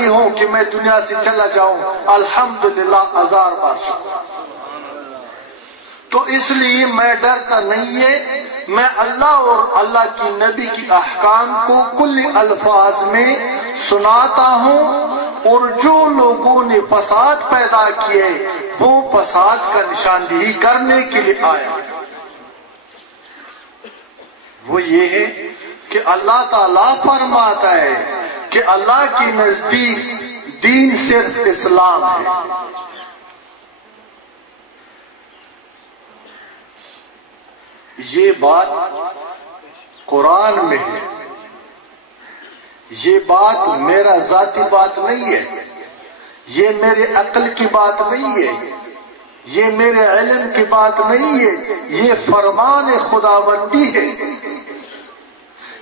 راضی ہوں کہ میں دنیا سے چلا جاؤں، الحمدللہ 1000 بار شکر۔ تو اس لیے میں ڈرتا نہیں ہے، میں اللہ اور اللہ کی نبی کی احکام کو کل الفاظ میں سناتا ہوں، اور جو لوگوں نے فساد پیدا کیے وہ فساد کا نشاندہی کرنے کے لیے آیا۔ وہ یہ ہے کہ اللہ تعالیٰ فرماتا ہے کہ اللہ کے نزدیک دین صرف اسلام ہے۔ یہ بات قرآن میں ہے، یہ بات میرا ذاتی بات نہیں ہے، یہ میرے عقل کی بات نہیں ہے، یہ میرے علم کی بات نہیں ہے، یہ فرمان خداوندی ہے،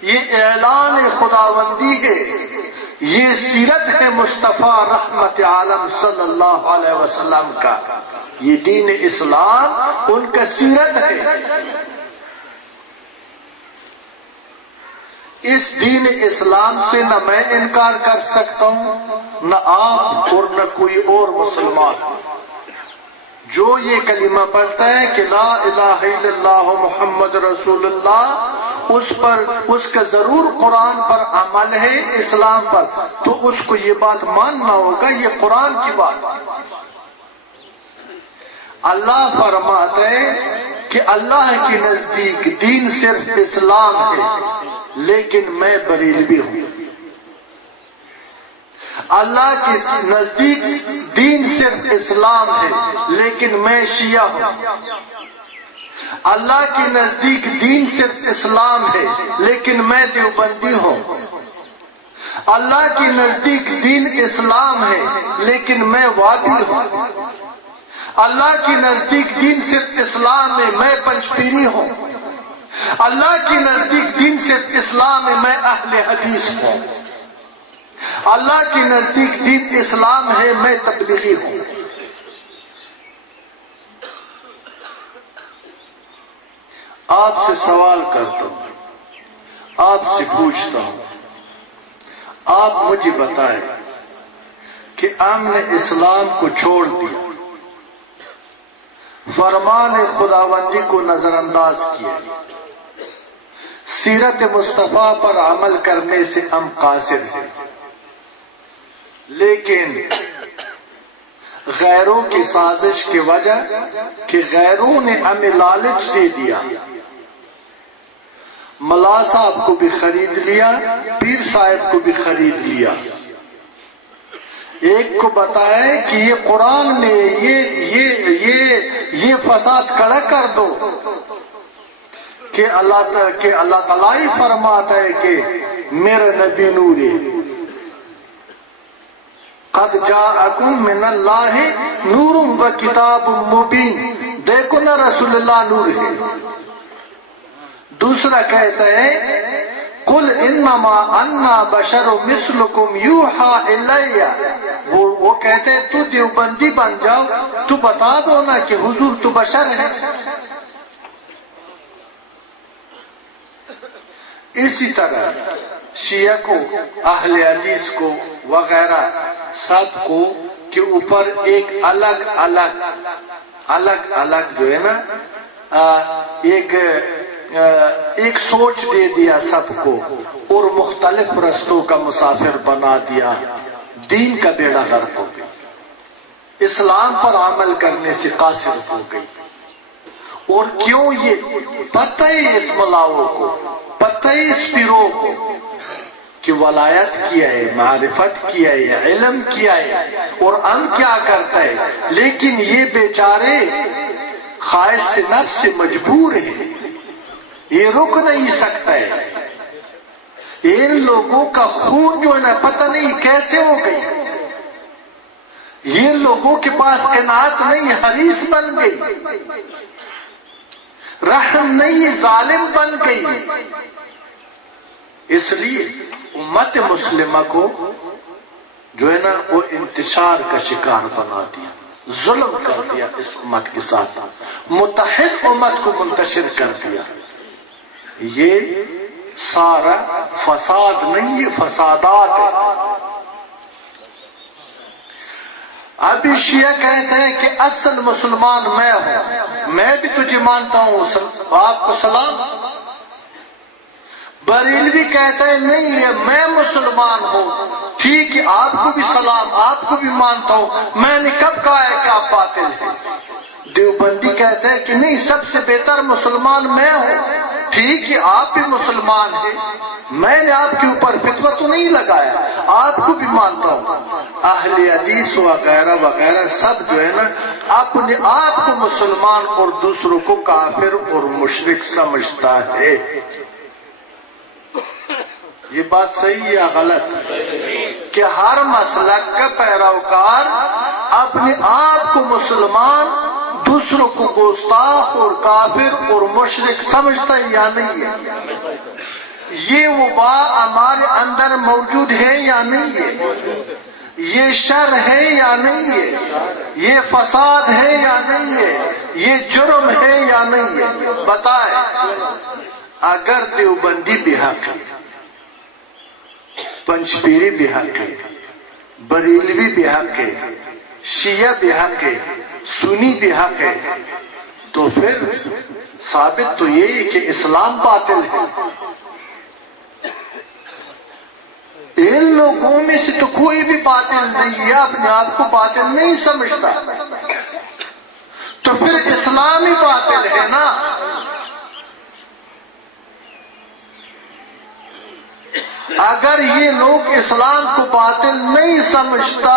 یہ اعلان خداوندی ہے، یہ سیرت ہے مصطفیٰ رحمت عالم صلی اللہ علیہ وسلم کا۔ یہ دین اسلام ان کا سیرت ہے۔ اس دین اسلام سے نہ میں انکار کر سکتا ہوں، نہ آپ اور نہ کوئی اور مسلمان۔ جو یہ کلمہ پڑھتا ہے کہ لا الہ الا اللہ محمد رسول اللہ، اس کا ضرور قرآن پر عمل ہے، اسلام پر، تو اس کو یہ بات ماننا ہوگا، یہ قرآن کی بات۔ اللہ فرماتا ہے کہ اللہ کے نزدیک دین صرف اسلام ہے، لیکن میں بریلوی ہوں۔ اللہ کے نزدیک دین صرف اسلام ہے، لیکن میں شیعہ ہوں۔ اللہ کے نزدیک دین صرف اسلام ہے، لیکن میں دیوبندی ہوں۔ اللہ کے نزدیک دین اسلام ہے، لیکن میں وابی ہوں۔ اللہ کے نزدیک دین صرف اسلام ہے، میں پنجپیری ہوں۔ اللہ کے نزدیک دین صرف اسلام ہے، میں اہل حدیث ہوں۔ اللہ کے نزدیک دین اسلام ہے، میں تبلیغی ہوں۔ آپ سے سوال کرتا ہوں، آپ سے پوچھتا ہوں، آپ مجھے بتائیں کہ ہم نے اسلام کو چھوڑ دیا، فرمان خداوندی کو نظر انداز کیا، سیرت مصطفیٰ پر عمل کرنے سے ہم قاصر ہیں، لیکن غیروں کی سازش کی وجہ کہ غیروں نے ہمیں لالچ دے دیا، ملا صاحب کو بھی خرید لیا، پیر صاحب کو بھی خرید لیا، ایک کو بتائے کہ یہ قرآن نے یہ فساد کڑا کر دو کہ اللہ تعالیٰ ہی فرماتا ہے کہ میرا نبی نور ہے، قد جاءکم من اللہ نور و کتاب مبین، دیکھو نا رسول اللہ نور ہے۔ دوسرا کہتا ہے قل انما انا بشر مثلکم یوحی الی، وہ کہتے ہیں تو دیوبندی بن جاؤ، تو بتا دو نا کہ حضور تو بشر ہے۔ اسی طرح شیعہ کو، اہل حدیث کو وغیرہ سب کو کے اوپر ایک الگ جو ہے نا ایک سوچ دے دیا سب کو، اور مختلف رستوں کا مسافر بنا دیا، دین کا بیڑا غرق ہو گئی، اسلام پر عمل کرنے سے قاصر ہو گئی۔ اور کیوں؟ یہ پتہ ہے اس ملاؤں کو، پتہ ہے اس پیروں کو کہ ولایت کیا ہے، معرفت کیا ہے، علم کیا ہے، اور ہم کیا کرتا ہے، لیکن یہ بیچارے خواہش سے نفس سے مجبور ہیں، یہ رک نہیں سکتا ہے۔ ان لوگوں کا خون جو ہے نا پتہ نہیں کیسے ہو گئی، یہ لوگوں کے پاس قناعت نہیں، حریص بن گئی، رحم نہیں، ظالم بن گئی۔ اس لیے امت مسلمہ کو جو ہے نا وہ انتشار کا شکار بنا دیا، ظلم کر دیا اس امت کے ساتھ، متحد امت کو منتشر کر دیا۔ یہ سارا فساد نہیں، یہ فسادات ہے۔ ابھی شیعہ کہتے ہیں کہ اصل مسلمان میں ہوں، میں بھی تجھے مانتا ہوں، آپ کو سلام۔ بریلوی کہتے ہیں نہیں ہے میں مسلمان ہوں، ٹھیک ہے آپ کو بھی سلام، آپ کو بھی مانتا ہوں، میں نے کب کہا ہے کہ آپ باطل ہیں؟ دیوبندی کہتے ہیں کہ نہیں سب سے بہتر مسلمان میں ہوں، ٹھیک ہے آپ بھی مسلمان ہیں، میں نے آپ کے اوپر فتویٰ تو نہیں لگایا، آپ کو بھی مانتا ہوں۔ اہل حدیث وغیرہ وغیرہ سب جو ہے نا اپنے آپ کو مسلمان اور دوسروں کو کافر اور مشرک سمجھتا ہے۔ یہ بات صحیح ہے یا غلط؟ کہ ہر مسلک کا پیروکار اپنے آپ کو مسلمان، دوسروں کو گستاخ اور کافر اور مشرک سمجھتا ہے یا نہیں ہے؟ یہ وبا ہمارے اندر موجود ہے یا نہیں ہے؟ یہ شر ہے یا نہیں ہے؟ یہ فساد ہے یا نہیں ہے؟ یہ جرم ہے یا نہیں ہے؟ بتائیں۔ اگر دیوبندی بھی حق ہے، پنچپیری بھی حق ہے، بریلوی بھی حق ہے، شیعہ بھی حق ہے، سنی بھی حق ہے، تو پھر ثابت تو یہی کہ اسلام باطل ہے۔ ان لوگوں میں سے تو کوئی بھی باطل نہیں ہے، اپنے آپ کو باطل نہیں سمجھتا، تو پھر اسلام ہی باطل ہے نا۔ اگر یہ لوگ اسلام کو باطل نہیں سمجھتا،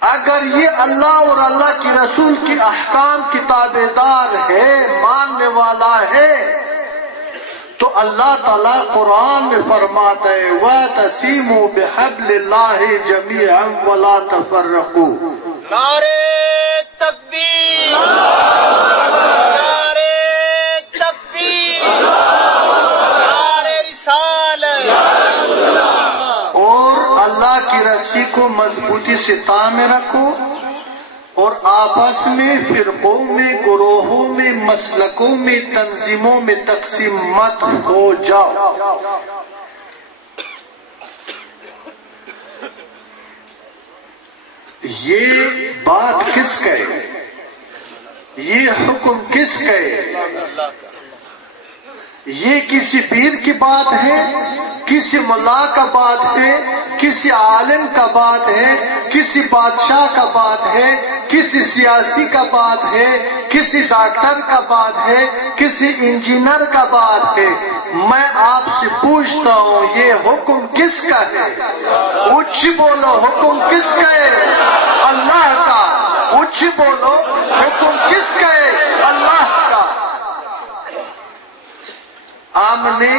اگر یہ اللہ اور اللہ کے رسول کی احکام کی تابعدار ہے، ماننے والا ہے، تو اللہ تعالیٰ قرآن میں فرماتا ہے وَاعْتَصِمُوا بِحَبْلِ اللَّهِ جَمِيعًا وَلَا تَفَرَّقُوا۔ نعرے تکبیر، نعرے تکبیر، نعرے رسالت۔ اور اللہ کی رسی کو مضبوطی سے تامے رکھو، اور آپس میں فرقوں میں، گروہوں میں، مسلکوں میں، تنظیموں میں تقسیم مت ہو جاؤ۔ یہ بات کس کا ہے؟ یہ حکم کس کا ہے؟ یہ کسی پیر کی بات ہے، کسی ملا کا بات ہے، کسی عالم کا بات ہے، کسی بادشاہ کا بات ہے، کسی سیاسی کا بات ہے، کسی ڈاکٹر کا بات ہے، کسی انجینئر کا بات ہے؟ میں آپ سے پوچھتا ہوں یہ حکم کس کا ہے؟ اونچی بولو حکم کس کا ہے؟ اللہ کا۔ اونچی بولو حکم کس کا ہے؟ اللہ کا۔ ہم نے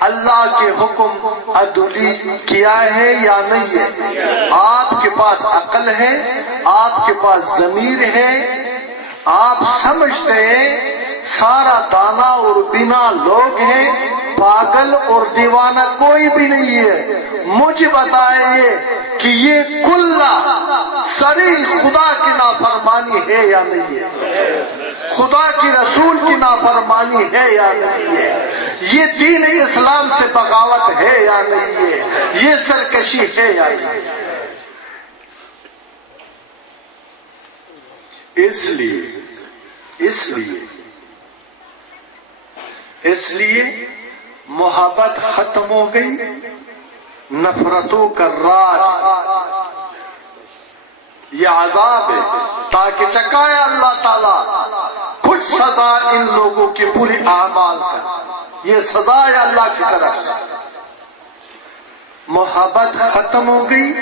اللہ کے حکم عدلی کیا ہے یا نہیں ہے؟ آپ کے پاس عقل ہے، آپ کے پاس ضمیر ہے، آپ سمجھتے ہیں سارا دانا اور بنا لوگ ہیں، پاگل اور دیوانہ کوئی بھی نہیں ہے۔ مجھے بتائیے کہ یہ کلہ صریح خدا کی نافرمانی ہے یا نہیں ہے؟ خدا کی رسول کی نافرمانی ہے یا نہیں ہے؟ یہ دین اسلام سے بغاوت ہے یا نہیں ہے؟ یہ سرکشی ہے یا نہیں ہے؟ اس لیے محبت ختم ہو گئی، نفرتوں کا راج یہ عذاب ہے، تاکہ چکائے اللہ تعالیٰ کچھ سزا ان لوگوں کی پوری اعمال کا۔ یہ سزا ہے اللہ کی طرف سے۔ محبت ختم ہو گئی،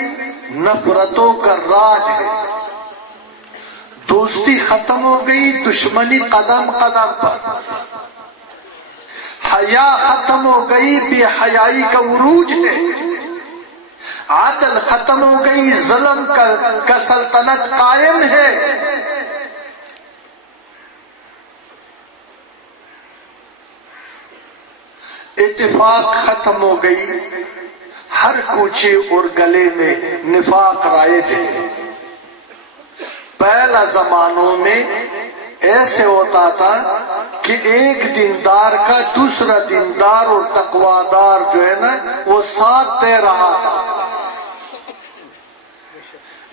نفرتوں کا راج ہے، دوستی ختم ہو گئی، دشمنی قدم قدم پر، حیا ختم ہو گئی، بے حیائی کا عروج ہے، عدل ختم ہو گئی، ظلم کا سلطنت قائم ہے۔ اتفاق ختم ہو گئی، ہر کوچے اور گلے میں نفاق رائج ہے۔ پہلا زمانوں میں ایسے ہوتا تھا کہ ایک دیندار کا دوسرا دیندار اور تقوادار جو ہے نا وہ ساتھ دے رہا تھا،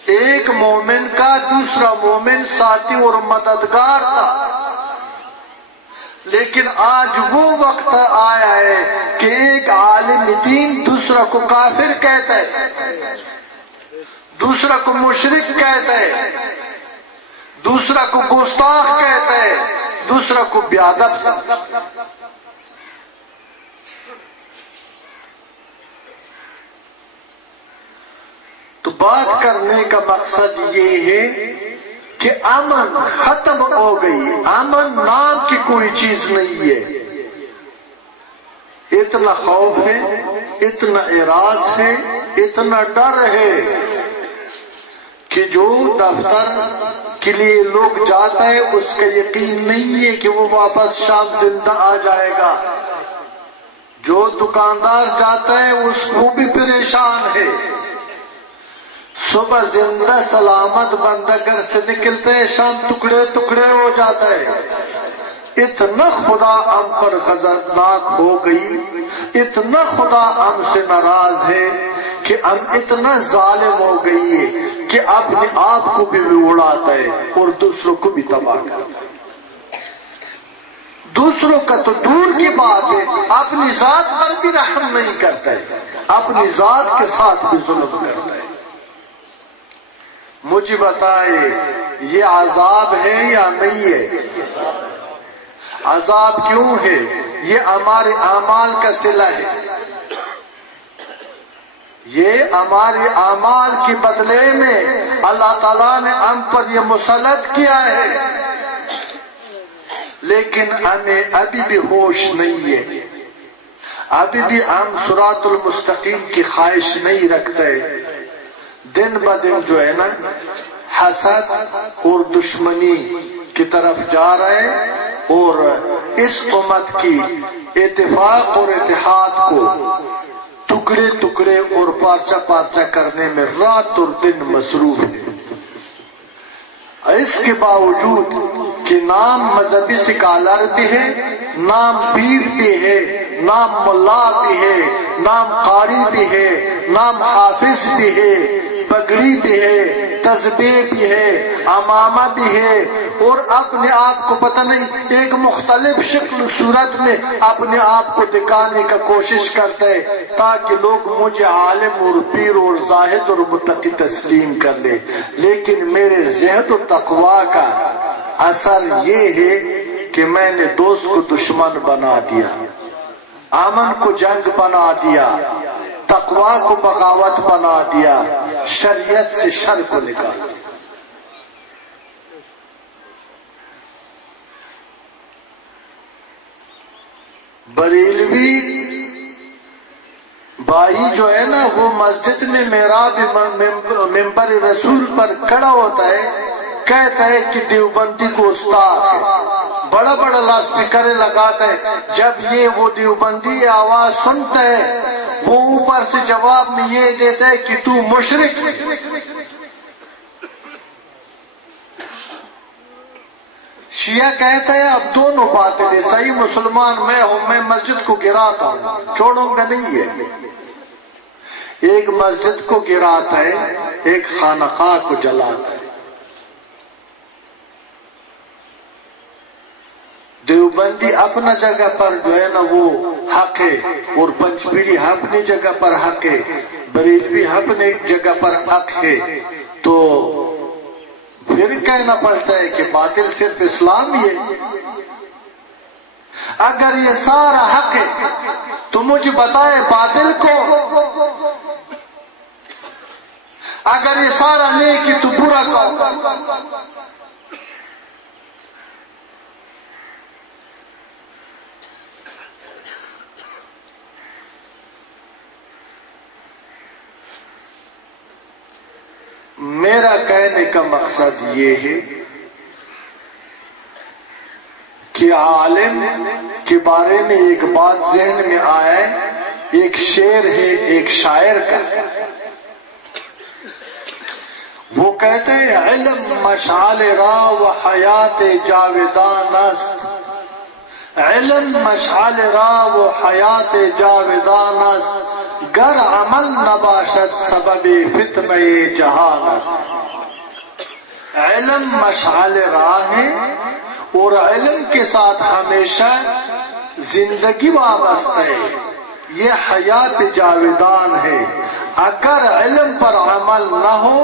ایک مومن کا دوسرا مومن ساتھی اور مددگار تھا، لیکن آج وہ وقت آیا ہے کہ ایک عالم دین دوسرا کو کافر کہتا ہے، دوسرا کو مشرک کہتا ہے، دوسرا کو گستاخ کہتا ہے، دوسرا کو بے ادب سمجھتا ہے۔ تو بات کرنے کا مقصد یہ ہے کہ امن ختم ہو گئی، امن نام کی کوئی چیز نہیں ہے۔ اتنا خوف ہے، اتنا اعراض ہے، اتنا ڈر ہے کہ جو دفتر کے لیے لوگ جاتا ہے اس کا یقین نہیں ہے کہ وہ واپس شام زندہ آ جائے گا، جو دکاندار جاتا ہے اس کو بھی پریشان ہے، صبح زندہ سلامت بندہ گھر سے نکلتے ہیں شام ٹکڑے ٹکڑے ہو جاتا ہے۔ اتنا خدا ہم پر غضبناک ہو گئی، اتنا خدا ہم سے ناراض ہے کہ ہم اتنا ظالم ہو گئی ہے کہ اپنے آپ کو بھی اڑاتا ہے اور دوسروں کو بھی تباہ کرتا ہے۔ دوسروں کا تو دور کی بات ہے، اپنی ذات پر بھی رحم نہیں کرتا ہے، اپنی ذات کے ساتھ بھی ظلم کرتا ہے۔ مجھے بتائے یہ عذاب ہے یا نہیں ہے؟ عذاب کیوں ہے؟ یہ ہمارے اعمال کا صلہ ہے، یہ ہمارے اعمال کے بدلے میں اللہ تعالیٰ نے ہم پر یہ مسلط کیا ہے، لیکن ہمیں ابھی بھی ہوش نہیں ہے، ابھی بھی ہم صراط المستقیم کی خواہش نہیں رکھتے۔ دن بدن جو ہے نا حسد اور دشمنی کی طرف جا رہے اور اس امت کی اتفاق اور اتحاد کو ٹکڑے ٹکڑے اور پارچہ پارچہ کرنے میں رات اور دن مصروف ہے۔ اس کے باوجود کہ نام مذہبی سکالر بھی ہے، نام پیر بھی ہے، نام ملا بھی ہے، نام قاری بھی ہے، نام حافظ بھی ہے، پگڑی بھی ہے، تسبیح بھی ہے، امامہ بھی ہے، اور اپنے آپ کو پتہ نہیں ایک مختلف شکل صورت میں اپنے آپ کو دکھانے کا کوشش کرتا ہے تاکہ لوگ مجھے عالم اور پیر اور زاہد اور متقی تسلیم کر لے۔ لیکن میرے زہد و تقوی کا اثر یہ ہے کہ میں نے دوست کو دشمن بنا دیا، امن کو جنگ بنا دیا، تقوی کو بغاوت بنا دیا، شریعت سے شر کو نکال دیا۔ بریلوی بھائی جو ہے نا وہ مسجد میں محراب ممبر رسول پر کھڑا ہوتا ہے، کہتا ہے کہ دیوبندی کو استاد ہے، بڑا بڑا لاؤڈ اسپیکر لگاتا ہے۔ جب یہ وہ دیوبندی آواز سنتا ہے وہ اوپر سے جواب میں یہ دیتا ہے کہ تو مشرک۔ شیعہ کہتا ہے اب دونوں باتیں ہیں، صحیح مسلمان میں ہوں، میں مسجد کو گراتا ہوں، چھوڑوں گا نہیں ہے۔ ایک مسجد کو گراتا ہے، ایک خانقاہ کو جلاتا ہے۔ دیوبندی اپنا جگہ پر جو ہے نا وہ حق ہے، اور پنجبیری اپنی جگہ پر حق ہے، بریلوی اپنی جگہ پر حق ہے، تو پھر کہنا پڑتا ہے کہ باطل صرف اسلام ہی ہے۔ اگر یہ سارا حق ہے تو مجھے بتائے باطل کو، اگر یہ سارا نیک ہے تو برا کو۔ میرا کہنے کا مقصد یہ ہے کہ عالم کے بارے میں ایک بات ذہن میں آئے، ایک شعر ہے ایک شاعر کا، وہ کہتے ہیں علم مشعل راہ و حیات جاودان است، علم مشعل راہ و حیات جاودان است، گر عمل نباشد سبب فتنہ جہان است۔ علم مشعل راہ ہے اور علم کے ساتھ ہمیشہ زندگی وابستہ ہے، یہ حیات جاویدان ہے۔ اگر علم پر عمل نہ ہو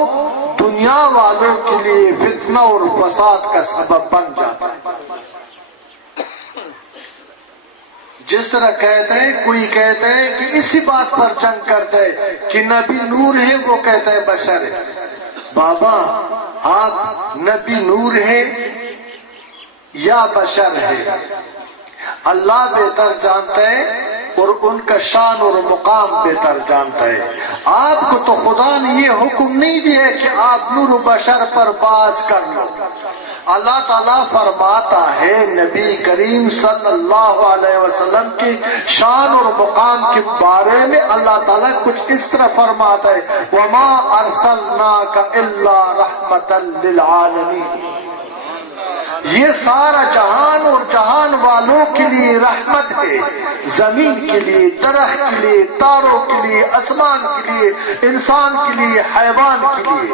دنیا والوں کے لیے فتنہ اور فساد کا سبب بن جاتا ہے۔ جس طرح کہتے ہیں، کوئی کہتے ہیں کہ اسی بات پر جنگ کرتا ہے کہ نبی نور ہے، وہ کہتا ہے بشر ہے۔ بابا آپ نبی نور ہے یا بشر ہے، اللہ بہتر جانتا ہے اور ان کا شان اور مقام بہتر جانتا ہے۔ آپ کو تو خدا نے یہ حکم نہیں دیا کہ آپ نور و بشر پر باز کر لو۔ اللہ تعالیٰ فرماتا ہے نبی کریم صلی اللہ علیہ وسلم کی شان اور مقام کے بارے میں، اللہ تعالیٰ کچھ اس طرح فرماتا ہے وَمَا أَرْسَلْنَاكَ إِلَّا رَحْمَةً لِلْعَالَمِينَ، یہ سارا جہان اور جہان والوں کے لیے رحمت ہے، زمین کے لیے، درخت کے لیے، تاروں کے لیے، آسمان کے لیے، انسان کے لیے، حیوان کے لیے،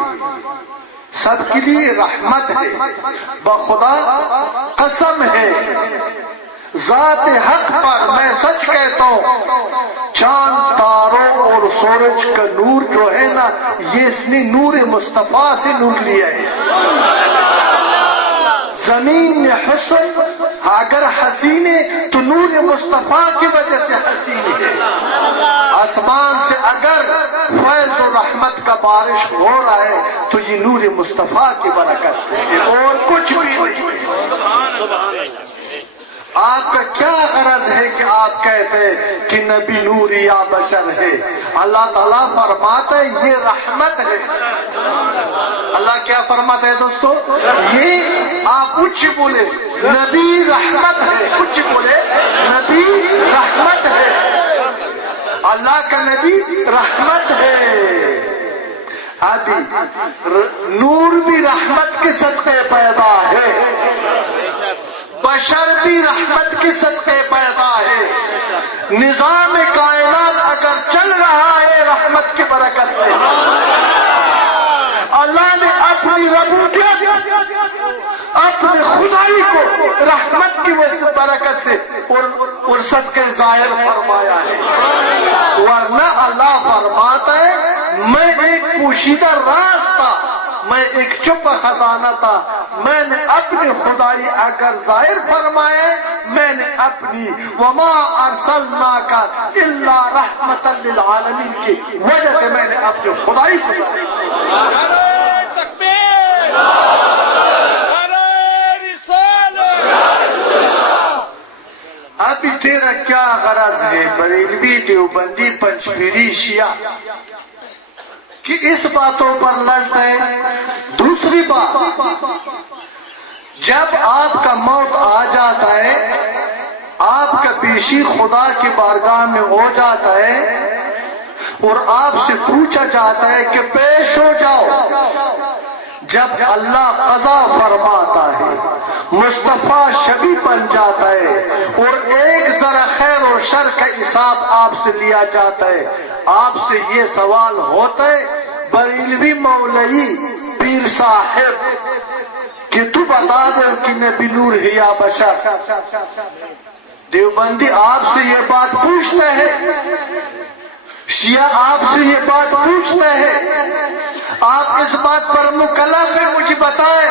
سب کے لیے رحمت ہے۔ بخدا قسم ہے ذات حق پر میں سچ کہتا ہوں، چاند، تاروں اور سورج کا نور جو ہے نا، یہ اس نے نور مصطفیٰ سے نور لیا ہے۔ زمین میں حسن اگر حسین ہے تو نور مصطفیٰ کی وجہ سے حسین ہے۔ آسمان سے اگر فیض و رحمت کا بارش ہو رہا ہے تو یہ نور مصطفیٰ کی برکت سے ہے، اور کچھ بھی نہیں۔ آپ کا کیا غرض ہے کہ آپ کہتے ہیں کہ نبی نور یا بشر ہے؟ اللہ تعالیٰ فرماتا ہے یہ رحمت ہے۔ اللہ کیا فرماتا ہے دوستو؟ یہ آپ کچھ بولے نبی رحمت ہے، کچھ بولے نبی رحمت ہے، اللہ کا نبی رحمت ہے۔ ابھی نور بھی رحمت کے صدقے پیدا ہے، بشر بھی رحمت کے صدقے پیدا ہے۔ نظام کائنات اگر چل رہا ہے رحمت کی برکت سے، اللہ نے اپنی ربوبیت، اپنی خدائی کو رحمت کی برکت سے اور صدقے ظاہر فرمایا ہے۔ ورنہ اللہ فرماتا ہے میں ایک پوشیدہ راز تھا، میں ایک چپ خزانہ تھا، میں نے اپنی خدائی اگر ظاہر فرمائے، میں نے اپنی وما ارسلناک الا رحمتا للعالمین کی وجہ سے میں نے اپنی خدائی کو ابھی تیرا کیا غرض ہے بریلوی، دیوبندی، پنچپیری، شیعہ کہ اس باتوں پر لڑتا ہے؟ دوسری بات، جب آپ کا موت آ جاتا ہے، آپ کا پیشی خدا کی بارگاہ میں ہو جاتا ہے اور آپ سے پوچھا جاتا ہے کہ پیش ہو جاؤ، جب اللہ قضا فرماتا ہے، مصطفیٰ شفیع بن جاتا ہے اور ایک ذرا خیر و شر کا حساب آپ سے لیا جاتا ہے، آپ سے یہ سوال ہوتا ہے بریلوی مولوی پیر صاحب کہ تو بتا دے کہ نبی نور ہے یا بشر؟ دیوبندی آپ سے یہ بات پوچھتا ہے، شیعہ آپ سے یہ بات پوچھتا ہے، آپ اس بات پر مکلف ہیں؟ مجھے بتائیں۔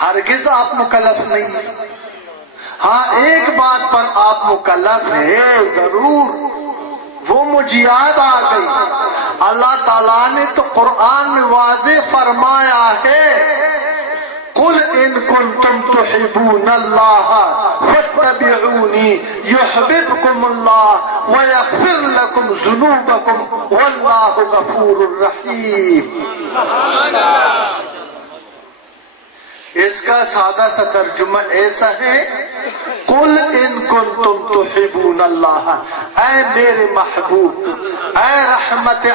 ہرگز آپ مکلف نہیں۔ ہاں ایک بات پر آپ مکلف ہیں ضرور، وہ مجھے یاد آ گئی۔ اللہ تعالیٰ نے تو قرآن میں واضح فرمایا ہے قل ان کنتم تحبون اللہ فاتبعونی یحببکم اللہ ویغفر لکم ذنوبکم واللہ غفور الرحیم۔ اس کا سادہ سا ترجمہ ایسا ہے قل ان کنتم تحبون اللہ، اے میرے محبوب، اے رحمت